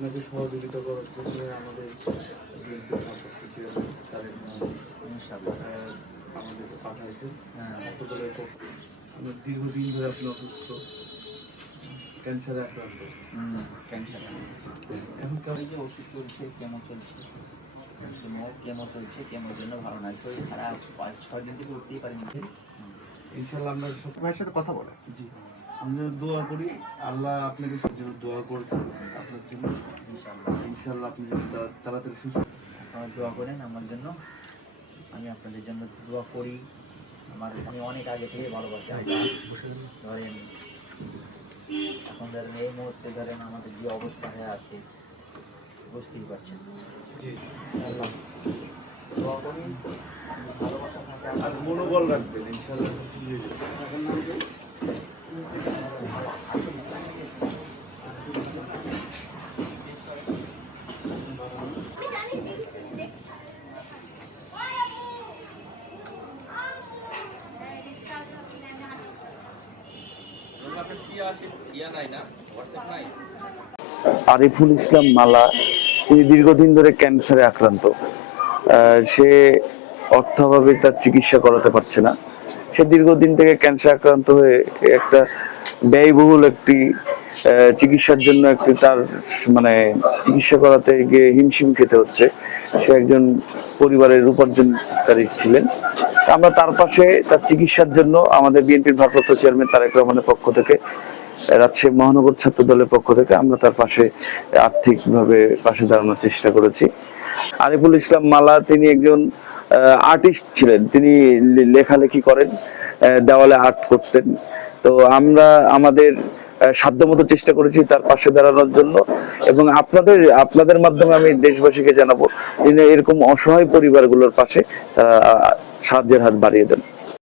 আপনাকে সহযোগিতা করার জন্য আমাদের আমাদেরকে পাঠাইছেন। হ্যাঁ। দলের পক্ষ আমরা দীর্ঘদিন ধরে আপনি অসুস্থ ক্যান্সারে আক্রান্ত। ক্যান্সার এখন কেমন যে ওষুধ চলছে? কেমো চলছে চলছে জন্য ভালো পাঁচ ছয় দিন থেকে উঠতেই পারিনি। ইনশাল্লাহ আমরা সাথে কথা বলে জি। আমরা দোয়া করি আল্লাহ আপনাকে দোয়া করছেন আপনার জন্য। ইনশাআল্লাহ। ইনশাল্লাহ আপনি তাড়াতাড়ি সুস্থ আপনারা দোয়া করেন আমার জন্য। আমি আপনাদের জন্য দোয়া করি। আমার আমি অনেক আগে থেকে ভালোবাসি ধরেন এখন ধরেন এই মুহূর্তে ধরেন আমাদের যে অবস্থা হয়ে আছে বুঝতেই পারছেন। আর আমার মনোবল রাখবেন ইনশাল্লাহ আরিফুল ইসলাম মালা, তিনি দীর্ঘদিন ধরে ক্যান্সারে আক্রান্ত। সে অর্থাভাবে তার চিকিৎসা করাতে পারছে না। সে দীর্ঘদিন থেকে ক্যান্সার আক্রান্ত হয়ে একটা ব্যয়বহুল একটি চিকিৎসার জন্য একটি তার মানে চিকিৎসা করাতে গিয়ে হিমশিম খেতে হচ্ছে। সে একজন পরিবারের উপার্জনকারী ছিলেন। আমরা তার পাশে তার চিকিৎসার জন্য আমাদের বিএনপির ভারপ্রাপ্ত চেয়ারম্যান তারেক রহমানের পক্ষ থেকে, রাজশাহী মহানগর ছাত্র দলের পক্ষ থেকে আমরা তার পাশে আর্থিকভাবে পাশে দাঁড়ানোর চেষ্টা করেছি। আরিফুল ইসলাম মালা, তিনি একজন আর্টিস্ট ছিলেন। তিনি লেখালেখি করেন দেওয়ালে আর্ট করতেন। তো আমরা আমাদের সাধ্যমতো চেষ্টা করেছি তার পাশে দাঁড়ানোর জন্য। এবং আপনাদের আপনাদের মাধ্যমে আমি দেশবাসীকে জানাব এরকম অসহায় পরিবারগুলোর পাশে তারা সাহায্যের হাত বাড়িয়ে দেন।